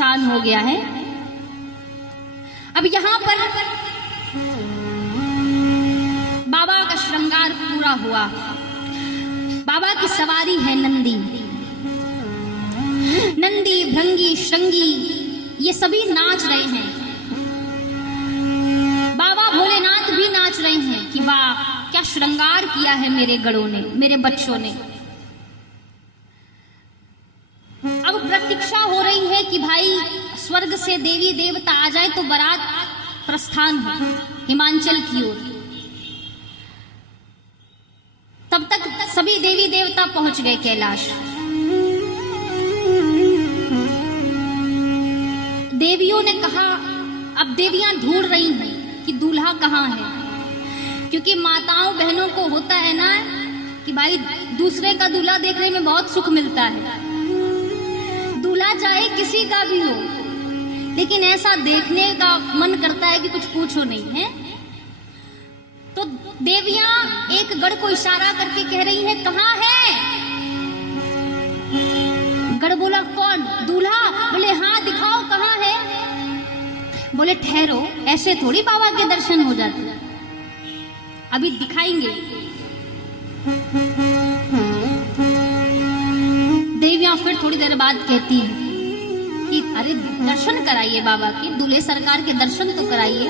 परेशान हो गया है। अब यहाँ पर बाबा का श्रृंगार पूरा हुआ। बाबा की सवारी है नंदी। नंदी, भृंगी, श्रृंगी ये सभी नाच रहे हैं। बाबा भोलेनाथ भी नाच रहे हैं कि वाह क्या श्रृंगार किया है मेरे गणों ने, मेरे बच्चों ने। अब प्रतीक्षा हो रही है कि भाई स्वर्ग से देवी देवता आ जाए तो बारात प्रस्थान हो हिमांचल की ओर। तब तक सभी देवी देवता पहुंच गए कैलाश। देवियों ने कहा, अब देवियां ढूंढ रही हैं कि दूल्हा कहाँ है, क्योंकि माताओं बहनों को होता है ना कि भाई दूसरे का दूल्हा देखने में बहुत सुख मिलता है। दूल्हा चाहे किसी का भी हो, लेकिन ऐसा देखने का मन करता है कि कुछ पूछो नहीं है। तो देवियां एक गढ़ को इशारा करके कह रही है कहाँ है। गढ़ बोला कौन, दूल्हा? बोले हाँ दिखाओ कहाँ है। बोले ठहरो, ऐसे थोड़ी बाबा के दर्शन हो जाते, अभी दिखाएंगे। देवियां फिर थोड़ी देर बाद कहती है कि अरे दर्शन कराइए बाबा के, दूल्हे सरकार के दर्शन तो कराइए।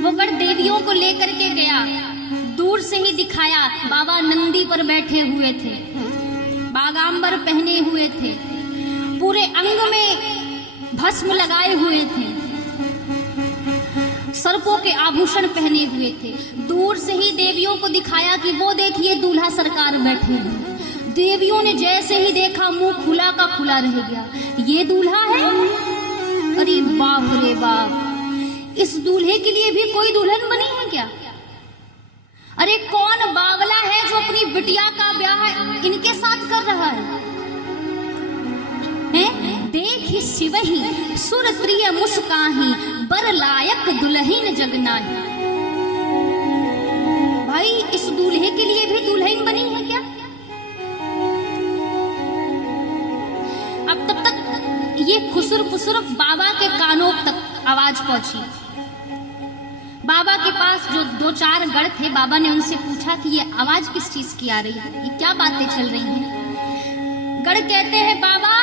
वो गढ़ देवियों को लेकर के गया, दूर से ही दिखाया। बाबा नंदी पर बैठे हुए थे, बागांबर पहने हुए थे, पूरे अंग में भस्म लगाए हुए थे, सर्पों के आभूषण पहने हुए थे। दूर से ही देवियों को दिखाया कि वो देखिए दूल्हा सरकार बैठे हैं। देवियों ने जैसे ही देखा मुंह खुला का खुला रह गया, ये दूल्हा है? अरे बाप रे बाप, इस दूल्हे के लिए भी कोई दुल्हन बनी है क्या? अरे कौन बावला है जो अपनी बिटिया का ब्याह इनके साथ कर रहा है? देख ही शिवही सुर प्रिय मुस्काही, बर लायक दुल्हन जगनाही। भाई इस दूल्हे के लिए भी दुल्हन बनी है क्या? अब तब तक ये खुसुर फुसुर बाबा के कानों तक आवाज पहुंची। बाबा के पास जो 2-4 गढ़ थे, बाबा ने उनसे पूछा कि ये आवाज किस चीज की आ रही है, ये क्या बातें चल रही हैं? गढ़ कहते हैं बाबा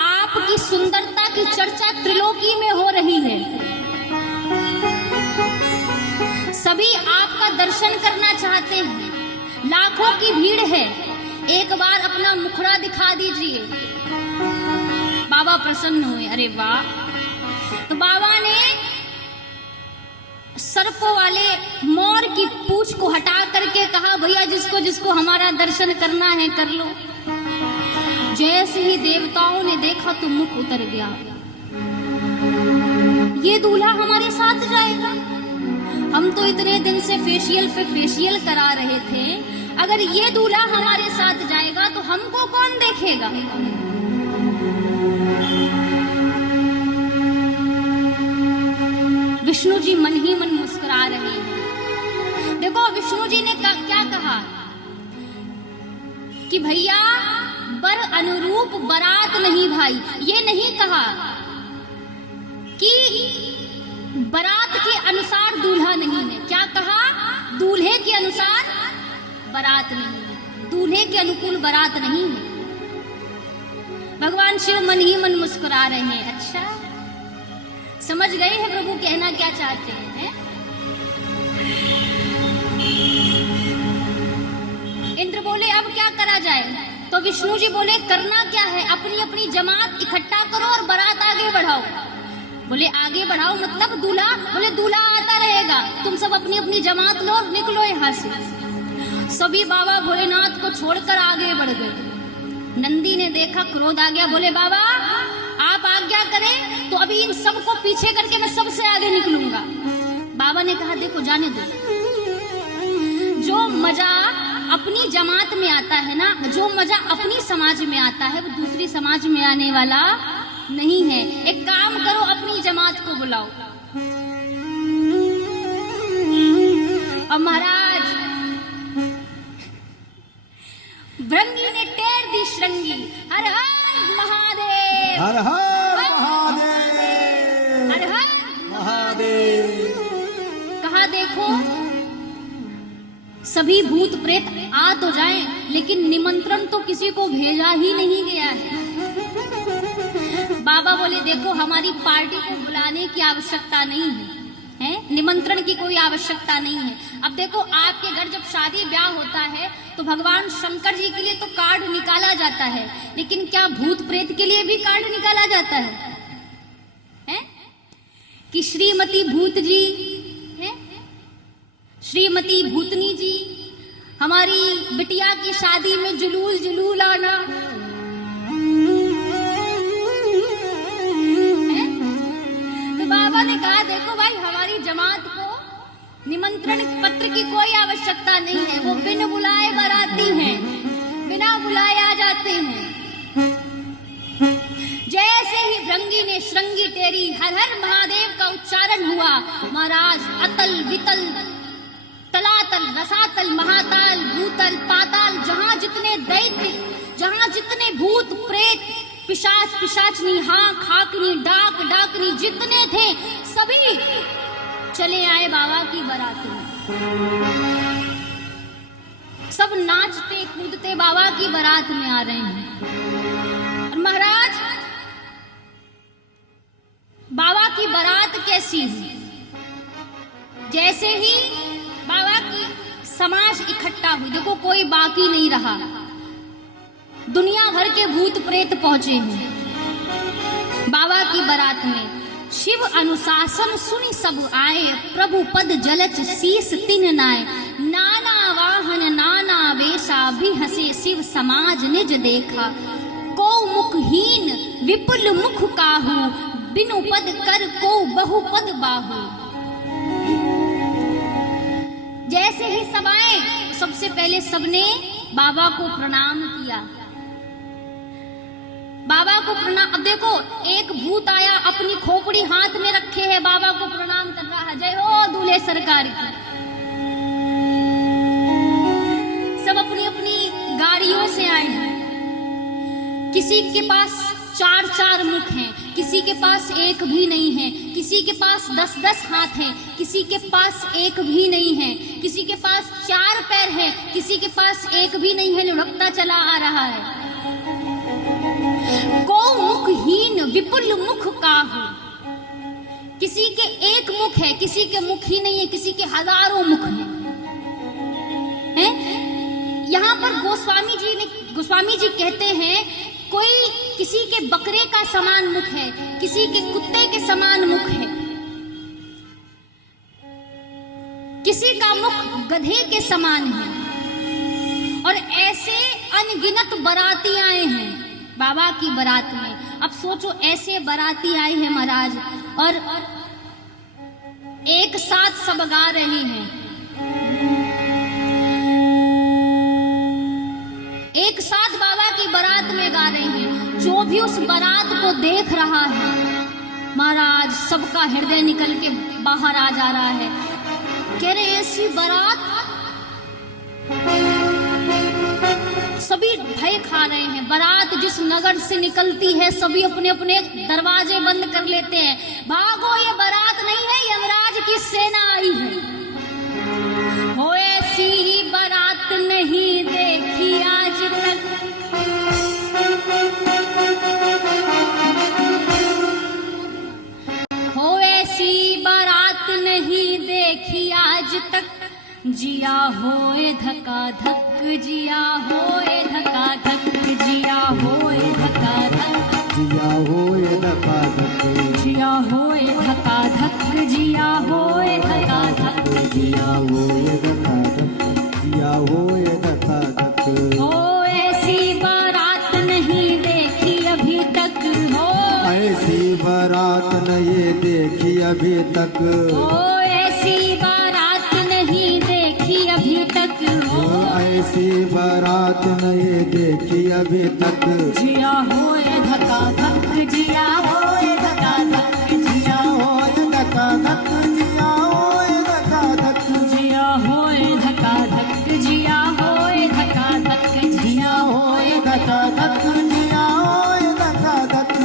आपकी सुंदरता की चर्चा त्रिलोकी में हो रही है, सभी आपका दर्शन करना चाहते हैं, लाखों की भीड़ है, एक बार अपना मुखड़ा दिखा दीजिए। बाबा प्रसन्न हुए, अरे वाह। तो बाबा ने सर्पों वाले मोर की पूंछ को हटा करके कहा भैया जिसको जिसको हमारा दर्शन करना है कर लो। जैसे ही देवताओं ने देखा तो मुख उतर गया, ये दूल्हा हमारे साथ जाएगा? हम तो इतने दिन से फेशियल पे फेशियल करा रहे थे, अगर ये दूल्हा हमारे साथ जाएगा तो हमको कौन देखेगा? विष्णु जी मन ही मन मुस्कुरा रहे हैं। देखो विष्णु जी ने क्या कहा कि भैया बर अनुरूप बारात नहीं भाई, ये नहीं कहा कि बारात के अनुसार दूल्हा नहीं है। क्या कहा? दूल्हे के अनुसार बारात नहीं है, दूल्हे के अनुकूल बारात नहीं है। भगवान शिव मन ही मन मुस्कुरा रहे हैं। अच्छा समझ गए हैं प्रभु कहना क्या चाहते हैं? इंद्र बोले अब क्या करा जाए? तो विष्णु जी बोले करना क्या है, अपनी अपनी जमात इकट्ठा करो और बारात आगे बढ़ाओ। बोले आगे बढ़ाओ मतलब दूल्हा? बोले दूल्हा आता रहेगा, तुम सब अपनी अपनी जमात लो, निकलो यहाँ से। सभी बाबा भोलेनाथ को छोड़कर आगे बढ़ गए। नंदी ने देखा, क्रोध आ गया, बोले बाबा आप आज्ञा करें तो अभी इन सबको पीछे करके मैं सबसे आगे निकलूंगा। बाबा ने कहा देखो जाने दो, जो मजा अपनी जमात में आता है ना, जो मजा अपनी समाज में आता है वो दूसरी समाज में आने वाला नहीं है। एक काम करो, अपनी जमात को बुलाओ। अब महाराज भृंगी ने टेर दी श्रृंगी, हर हर महादेव, हर हर सभी भूत प्रेत आ तो जाएं, लेकिन निमंत्रण तो किसी को भेजा ही नहीं गया है। बाबा बोले देखो हमारी पार्टी को बुलाने की आवश्यकता नहीं है, निमंत्रण की कोई आवश्यकता नहीं है। अब देखो आपके घर जब शादी ब्याह होता है तो भगवान शंकर जी के लिए तो कार्ड निकाला जाता है, लेकिन क्या भूत प्रेत के लिए भी कार्ड निकाला जाता है? कि श्रीमती भूत जी है, श्रीमती भूतनी जी, हमारी बिटिया की शादी में जुलूल आना है? तो बाबा ने कहा देखो भाई हमारी जमात को निमंत्रण पत्र की कोई आवश्यकता नहीं है, वो बिन बुलाए बाराती हैं, बिना बुलाए आ जाते हैं। जैसे ही भृंगी ने श्रृंगी टेरी हर हर महादेव का उच्चारण हुआ, महाराज अतल वितल तलातल रसातल महाताल भूतल पाताल, जहां जितने दैत्य, जहां जितने भूत प्रेत पिशाच पिशाचनी हाक हाकनी डाक डाकनी जितने थे सभी चले आए बाबा की बारात में। सब नाचते कूदते बाबा की बारात में आ रहे हैं। और महाराज बाबा की बारात कैसी है? जैसे ही बाबा की समाज इकट्ठा हुई, देखो कोई बाकी नहीं रहा, दुनिया भर के भूत प्रेत पहुंचे हैं बाबा की बारात में। शिव अनुशासन सुनी सब आए, प्रभु पद जलच शीस तिन नाय, नाना वाहन नाना वेशा भी हंसे शिव समाज निज देखा, को मुखहीन विपुल मुख काहू, बिनु पद कर को बहु पद बाहू। जैसे ही सब आए सबसे पहले सबने बाबा को प्रणाम किया, बाबा को प्रणाम। अब देखो एक भूत आया अपनी खोपड़ी हाथ में रखे है, बाबा को प्रणाम कर रहा है, जय हो दूल्हे सरकार की। सब अपनी अपनी गाड़ियों से आए हैं, किसी के पास 4 मुख हैं, किसी के पास एक भी नहीं है, किसी के पास 10 हाथ हैं, किसी के पास एक भी नहीं है, किसी के पास 4 पैर है, किसी के पास एक भी नहीं है, लुढ़कता चला आ रहा है। को मुखहीन विपुल मुख काहू, किसी के एक मुख है, किसी के मुख ही नहीं है, किसी के हजारों मुख हैं। यहाँ पर गोस्वामी जी कहते हैं कोई किसी के बकरे का समान मुख है, किसी के कुत्ते के समान मुख है, किसी का मुख गधे के समान है। और ऐसे अनगिनत बाराती आए हैं बाबा की बारात में। अब सोचो ऐसे बाराती आए हैं महाराज और एक साथ सब गा रहे हैं, एक साथ बाबा की बारात में गा रहे हैं। जो भी उस बारात को देख रहा है महाराज सबका हृदय निकल के बाहर आ जा रहा है। कह रहे ऐसी बारात, सभी भय खा रहे हैं। बारात जिस नगर से निकलती है सभी अपने अपने दरवाजे बंद कर लेते हैं, भागो ये बारात नहीं है, यमराज की सेना आई है। हो ऐसी बारात नहीं देखी आज तक, हो ऐसी बारात नहीं देखी आज तक, जिया होए धक्का धक, जिया होए धक्का धक, जिया होए धक्का धक, जिया होए धक्का धक, जिया होए धक्का धक, जिया होए धक्का धक, जिया होए धक्का धक, जिया होए धक्का धक। हो ऐसी बारात नहीं देखी अभी तक, हो ऐसी बारात नहीं देखी अभी तक, हो ऐसी बारात नहीं देखी अभी तक, हो ऐसी बारात नहीं देखी अभी तक। जिया होए धक्का धक, जिया होए धक्का धक, जिया होए धक्का धक, जिया होए धक्का धक, जिया होए धक्का धक, जिया होए धक्का धक, जिया होए धक्का धक, जिया होए धक्का धक।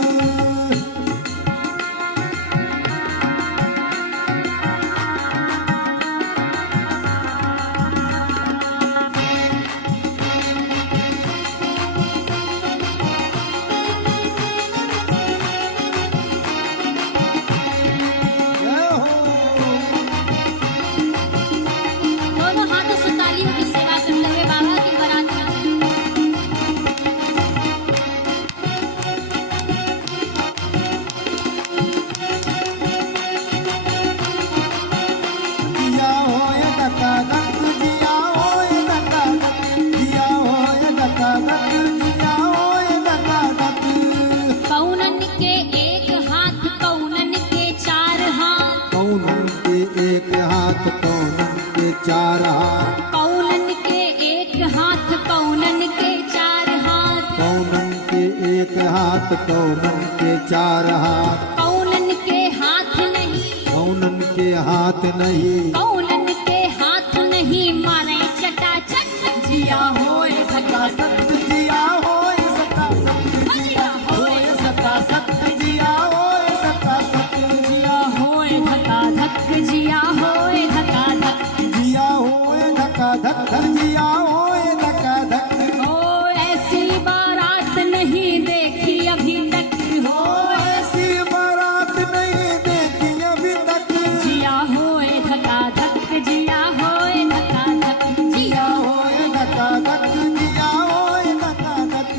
कौनन के चार हाथ, कौनन के हाथ नहीं, कौनन के हाथ नहीं, कौनन के हाथ नहीं, मारे चटाचट जिया होए सका सत, जिया होए सका सत, जिया होए सका सत, जिया होए सका सत, जिया होए धका धक, जिया होए धका धक, जिया होए धका धक, जिया होए धका धक। ओ ऐसी बारात नहीं देखी अभी तक, हो ऐसी बारात नहीं देखी अभी तक, जिया होए धका धक, जिया होए धका धक, जिया होए धका धक, जिया होए धका धक।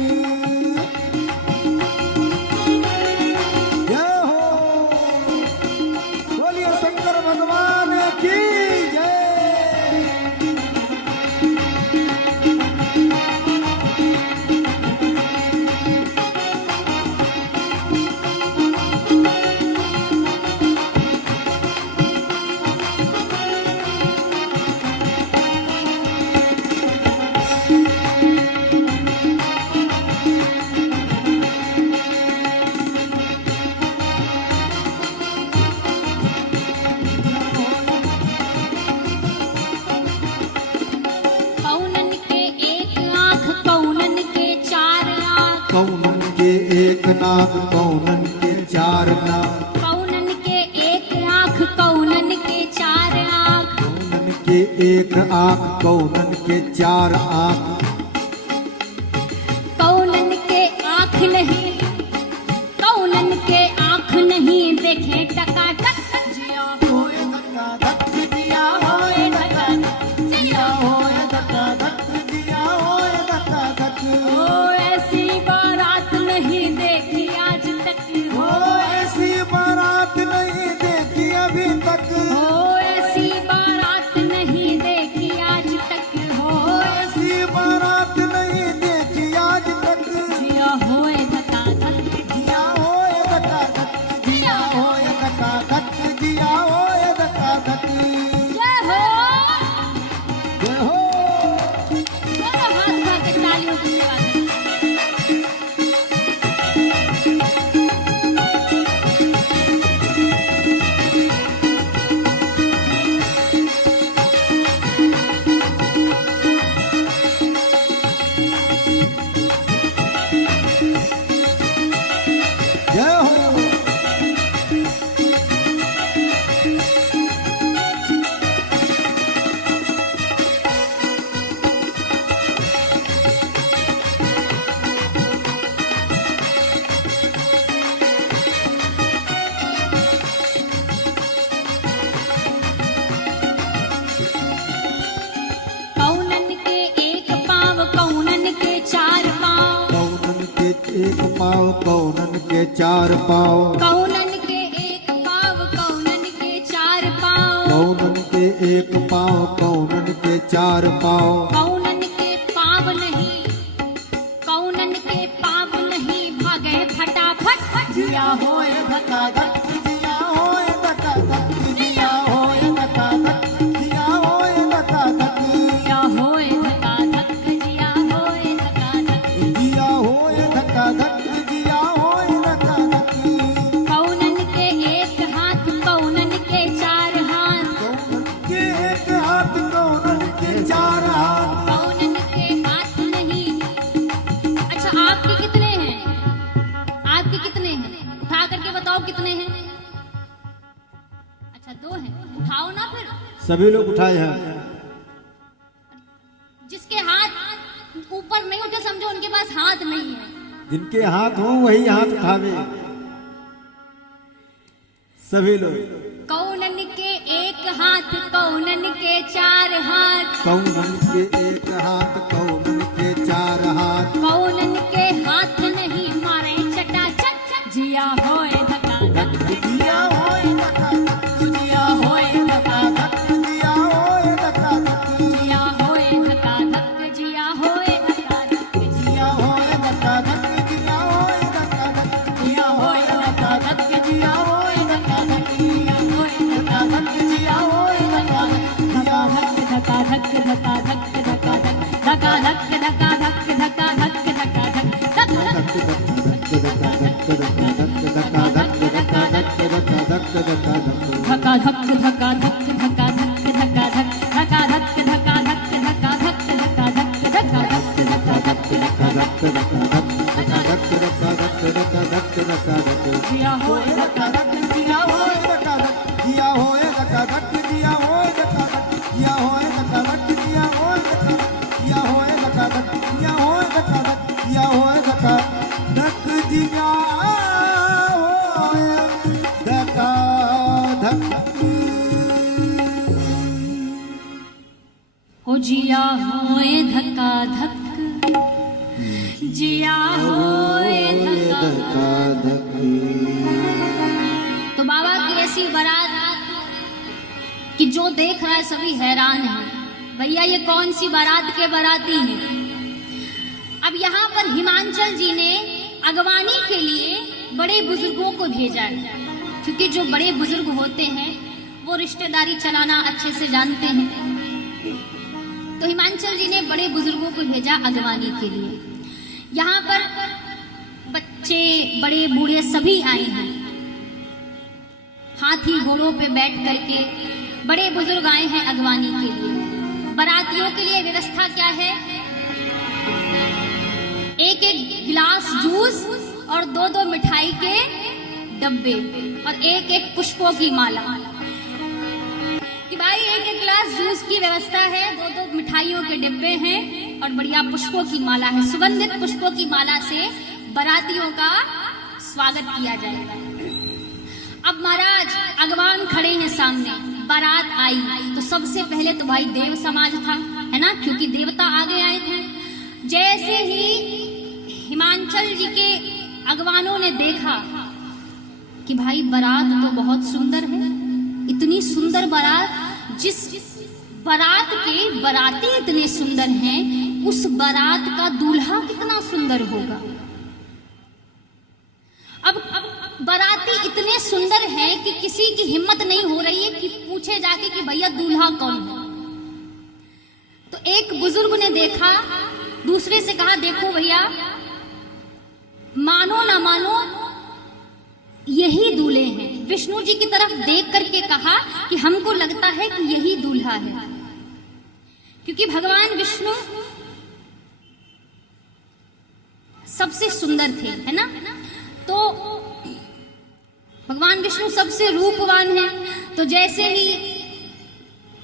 जय हो, बोलिए शंकर भगवान की जय। कौनन के एक आँख, कौनन के चार आँख, कौनन के एक नाक, कौनन के चार नाक, कौनन के एक आँख, कौनन के चार आँख, कौनन के एक आँख, कौनन के चार आँख, कौनन के आँख नहीं, कौनन के आँख नहीं, देखे टकाटक, जिया होए धक्का धक, जिया होए धक्का धक, जिया होए धक्का धक, जिया होए धक्का धक। ओ ऐसी बारात नहीं देखी आज तक, हो ऐसी बारात नहीं देखी अभी तक, हो ऐसी बारात नहीं देखी आज तक, हो ऐसी बारात नहीं देखी आज तक, जिया होए धका धक, जिया होए धक्का धक, जिया होए धक्का धक, जिया होए धक्का धक। जय हो। जय हो, दोनों हाथ उठा के तालियों की सेवा करें। जय हो। कौनन के एक पाँव, कौनन के चार पाँव, कौनन के एक पाँव, कौनन के चार पाँव, कौनन के एक पाँव, कौनन के चार पाँव, कौनन के एक पाँव, कौनन के चार पाँव, कौनन के पाँव नहीं, कौनन के पाँव नहीं, भागे फटाफट, जिया होए धक्का धक, जिया होए धक्का धक, जिया होए धक्का धक, जिया होए धक्का धक, जिया होए धका धक, जिया होए धका धक, जिया होए धक्का धक, जिया होए धक्का धक। कौनन के एक हाथ, कौनन के चार हाथ, कौनन के एक हाथ, कौनन के चार हाथ, कौनन के हाथ नहीं। अच्छा आपके कितने हैं? आपके कितने हैं? उठा करके बताओ कितने हैं? अच्छा दो हैं, उठाओ ना फिर। सभी लोग उठाए हैं। जिसके हाथ ऊपर नहीं उठे समझो उनके पास हाथ नहीं है। जिनके हाथ हो वही हाथ उठावे, सभी लोग। कौनन के एक हाथ, कौनन के चार हाथ, कौनन के एक हाथ, कौनन के चार हाथ, कौनन के हाथ नहीं, मारे चटाचट, जिया होए धका धक, जिया होए धक्का धक, जिया होए धका धक, जिया होए धक्का धक, जिया होए धका धक, जिया होए धका धक, जिया होए धक्का धक, जिया होए धक्का धक, जिया होए धका धक, जिया होए धक्का धक, जिया होए धका धक, जिया होए धक्का धक, धका धक, धका धक, धका धक, धका धक, धका धक, धका धक, धका धक, धका धक, धका धक, धका धक, धक धक धक धक धक। हो जिया होए धक्का धक, जिया होए धक्का धक। तो बाबा की ऐसी बारात कि जो देख रहा है सभी हैरान है, भैया ये कौन सी बारात के बाराती हैं। अब यहाँ पर हिमांचल जी ने अगवानी के लिए बड़े बुजुर्गों को भेजा है, क्योंकि जो बड़े बुजुर्ग होते हैं वो रिश्तेदारी चलाना अच्छे से जानते हैं। तो हिमांचल जी ने बड़े बुजुर्गों को भेजा अगवानी के लिए। यहाँ पर बच्चे बड़े बूढ़े सभी आए हैं, हाथी घोड़ों पे बैठ करके बड़े बुजुर्ग आए हैं अगवानी के लिए। बारातियों के लिए व्यवस्था क्या है, एक एक गिलास जूस और दो दो मिठाई के डब्बे और एक एक पुष्पों की माला, कि भाई एक एक गिलास जूस की व्यवस्था है, दो दो मिठाइयों के डिब्बे हैं और बढ़िया पुष्पों की माला है। सुगंधित पुष्पों की माला से बारातियों का स्वागत किया जाएगा। अब महाराज अगवान खड़े हैं सामने, बारात आई तो सबसे पहले तो भाई देव समाज था, है ना, क्योंकि देवता आगे आए थे। जैसे ही हिमांचल जी के अगवानों ने देखा कि भाई बारात तो बहुत सुंदर है, इतनी सुंदर बारात, जिस बारात के बाराती इतने सुंदर हैं, उस बारात का दूल्हा कितना सुंदर होगा। अब बाराती इतने सुंदर हैं कि किसी की हिम्मत नहीं हो रही है कि पूछे जाके कि भैया दूल्हा कौन है। तो एक बुजुर्ग ने देखा, दूसरे से कहा देखो भैया, मानो ना मानो यही दूल्हे हैं। विष्णु जी की तरफ देख करके कहा कि हमको लगता है कि यही दूल्हा है, क्योंकि भगवान विष्णु सबसे सुंदर थे, है ना। तो भगवान विष्णु सबसे रूपवान है। तो जैसे ही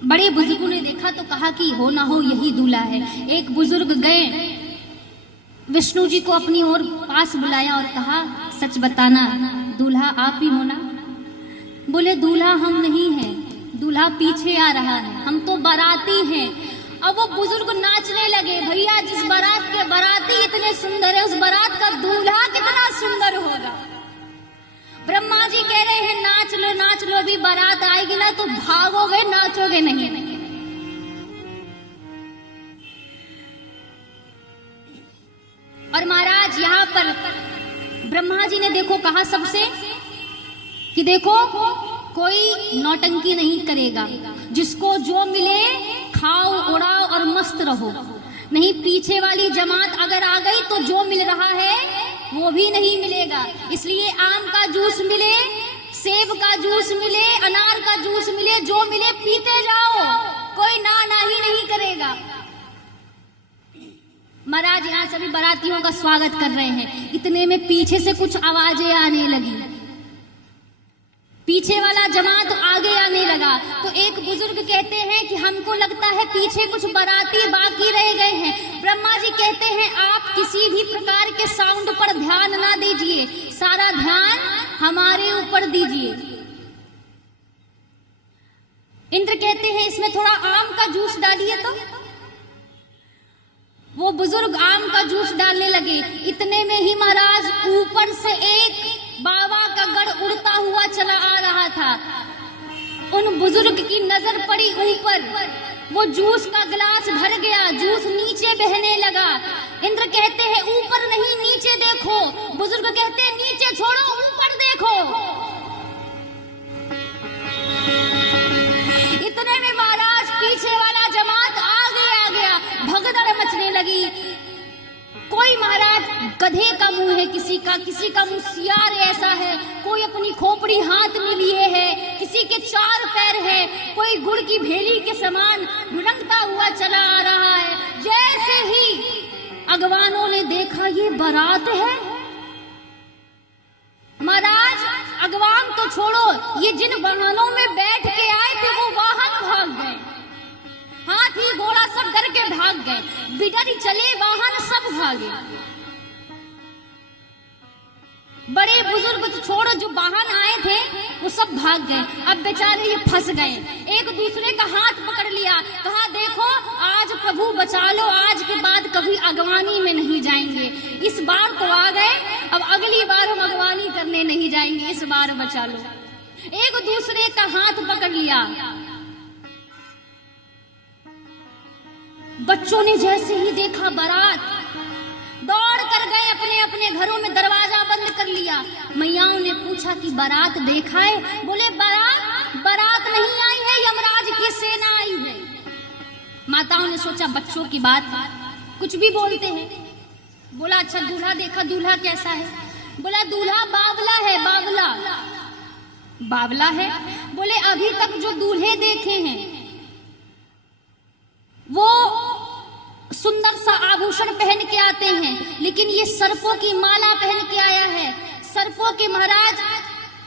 बड़े बुजुर्गों ने देखा तो कहा कि हो ना हो यही दूल्हा है। एक बुजुर्ग गए, विष्णु जी को अपनी ओर पास बुलाया और कहा सच बताना, दूल्हा आप ही हो ना। बोले दूल्हा हम नहीं हैं, दूल्हा पीछे आ रहा है, हम तो बाराती हैं। अब वो बुजुर्ग नाचने लगे, भैया जिस बारात के बाराती इतने सुंदर है, उस बारात का दूल्हा कितना सुंदर होगा। ब्रह्मा जी कह रहे हैं नाच लो नाच लो, अभी बारात आएगी ना तो भागोगे, नाचोगे नहीं। और महाराज यहाँ पर ब्रह्मा जी ने देखो कहा सबसे कि देखो कोई नौटंकी नहीं करेगा, जिसको जो मिले खाओ उड़ाओ और मस्त रहो। नहीं, पीछे वाली जमात अगर आ गई तो जो मिल रहा है वो भी नहीं मिलेगा। इसलिए आम का जूस मिले, सेब का जूस मिले, अनार का जूस मिले, जो मिले पीते जाओ, कोई ना ही नहीं करेगा। महाराज यहाँ सभी बारातियों का स्वागत कर रहे हैं। इतने में पीछे से कुछ आवाजें आने लगी, पीछे वाला जमात आगे आने लगा। तो एक बुजुर्ग कहते हैं कि हमको लगता है पीछे कुछ बाराती बाकी रह गए हैं। ब्रह्मा जी कहते हैं आप किसी भी प्रकार के साउंड पर ध्यान ना दीजिए, सारा ध्यान हमारे ऊपर दीजिए। इंद्र कहते हैं इसमें थोड़ा आम का जूस डालिए। तो वो बुजुर्ग आम का जूस डालने लगे। इतने में ही महाराज ऊपर से एक बाबा का गढ़ उड़ता हुआ चला आ रहा था। उन बुजुर्ग की नजर पड़ी ऊपर, वो जूस का गिलास भर गया, जूस नीचे बहने लगा। इंद्र कहते हैं ऊपर नहीं नीचे देखो, बुजुर्ग कहते हैं नीचे छोड़ो ऊपर देखो। इतने में महाराज पीछे वाला जमात आगे आ गया, भगदड़ मचने लगी। कोई महाराज गधे का मुंह है किसी का मुंह सियार ऐसा है, कोई अपनी खोपड़ी हाथ में लिए है, किसी के 4 पैर है, कोई गुड़ की भेली के समान लुढ़कता हुआ चला आ रहा है। जैसे ही अगवानों ने देखा ये बारात है, महाराज अगवान तो छोड़ो, ये जिन वाहनों में बैठ के आए थे वो वाहन भाग गए, हाथी घोड़ा सब डर के भाग गए, बिडर चले वाहन सब भागे। बड़े बुजुर्ग छोड़ो जो वाहन आए थे वो सब भाग गए। अब बेचारे ये फंस गए, एक दूसरे का हाथ पकड़ लिया, कहा देखो आज प्रभु बचा लो, आज के बाद कभी अगवानी में नहीं जाएंगे। इस बार तो आ गए, अब अगली बार हम अगवानी करने नहीं जाएंगे, इस बार बचा लो। एक दूसरे का हाथ पकड़ लिया। बच्चों ने जैसे ही देखा बारात, दौड़ कर गए अपने अपने घरों में, दरवाजा बंद कर लिया। मैयाओं ने पूछा कि बारात देखा है? बोले बारात नहीं आई है, यमराज की सेना आई है। माताओं ने सोचा बच्चों की बात कुछ भी बोलते हैं। बोला अच्छा दूल्हा देखा, दूल्हा कैसा है? बोला दूल्हा बावला है, बावला है। बोले अभी तक जो दूल्हे देखे हैं वो सुंदर सा आभूषण पहन के आते हैं, लेकिन ये सर्पों की माला पहन के आया है, सर्पों के महाराज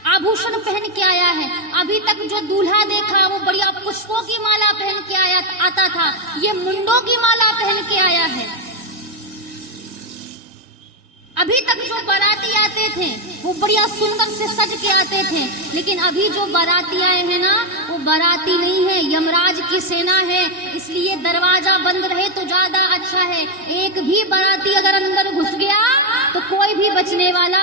आभूषण पहन के आया है। अभी तक जो दूल्हा देखा वो बढ़िया पुष्पों की माला पहन के आता था, ये मुंडों की माला पहन के आया है। अभी तक जो बाराती आते थे वो बढ़िया सुंदर से सज के आते थे, लेकिन अभी जो बाराती आए हैं ना वो बाराती नहीं है, यमराज की सेना है। इसलिए दरवाजा बंद रहे तो ज्यादा अच्छा है। एक भी बाराती अगर अंदर घुस गया तो कोई भी बचने वाला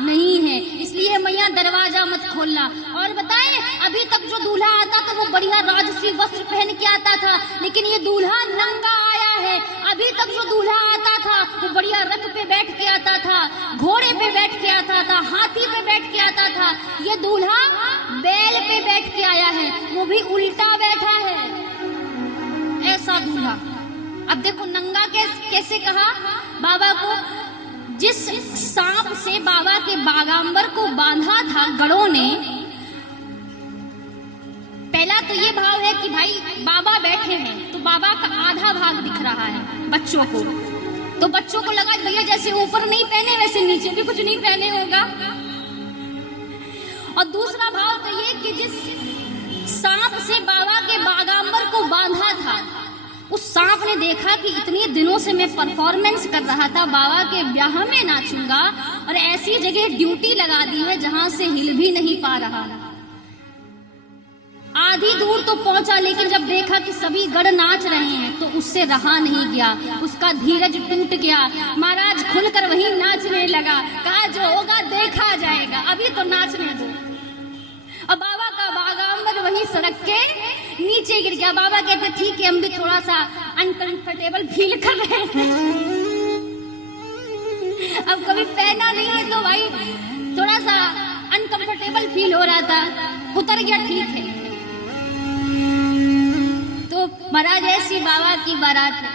नहीं है, इसलिए मैया दरवाजा मत खोलना। और बताएं अभी तक जो दूल्हा आता था वो बढ़िया राजसी वस्त्र पहन के आता था, लेकिन ये दूल्हा नंगा आया है। अभी तक जो दूल्हा आता था वो बढ़िया रथ पे बैठ के आता था, घोड़े पे बैठ के आता था, हाथी पे बैठ के आता था। ये दूल्हा बैल पे बैठ के आया है, वो भी उल्टा बैठा है, ऐसा दूल्हा। अब देखो नंगा कैसे कहा बाबा को? जिस सांप से बाबा के बागांबर को बांधा था गढ़ों ने, पहला तो ये भाव है कि भाई बाबा बैठे हैं तो बाबा का आधा भाग दिख रहा है बच्चों को, तो बच्चों को लगा भैया जैसे ऊपर नहीं पहने वैसे नीचे भी कुछ नहीं पहने होगा। और दूसरा भाव तो ये कि जिस सांप से बाबा के बागांबर को बांधा था उस सांप ने देखा कि इतने दिनों से मैं परफॉर्मेंस कर रहा था, बाबा के ब्याह में नाचूंगा, और ऐसी जगह ड्यूटी लगा दी है जहां से हिल भी नहीं पा रहा। आधी दूर तो पहुंचा, लेकिन जब देखा कि सभी गढ़ नाच रहे हैं तो उससे रहा नहीं गया, उसका धीरज टूट गया। महाराज खुलकर वहीं नाचने लगा, कहा जो होगा देखा जाएगा, अभी तो नाचने दो। अब बाबा का बागांबर वहीं सड़क के नीचे गिर गया। बाबा कहते ठीक है हम भी थोड़ा सा अनकंफर्टेबल फील कर रहे हैं, अब कभी पहना नहीं है तो भाई थोड़ा सा अनकंफर्टेबल फील हो रहा था, उतर गया, ठीक है। तो महाराज ऐसी बाबा की बारात है।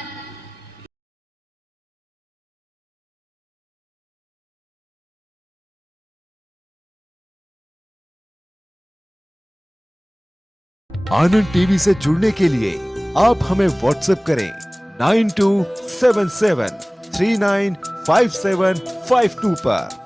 आनंद टीवी से जुड़ने के लिए आप हमें व्हाट्सएप करें 9277395752 पर।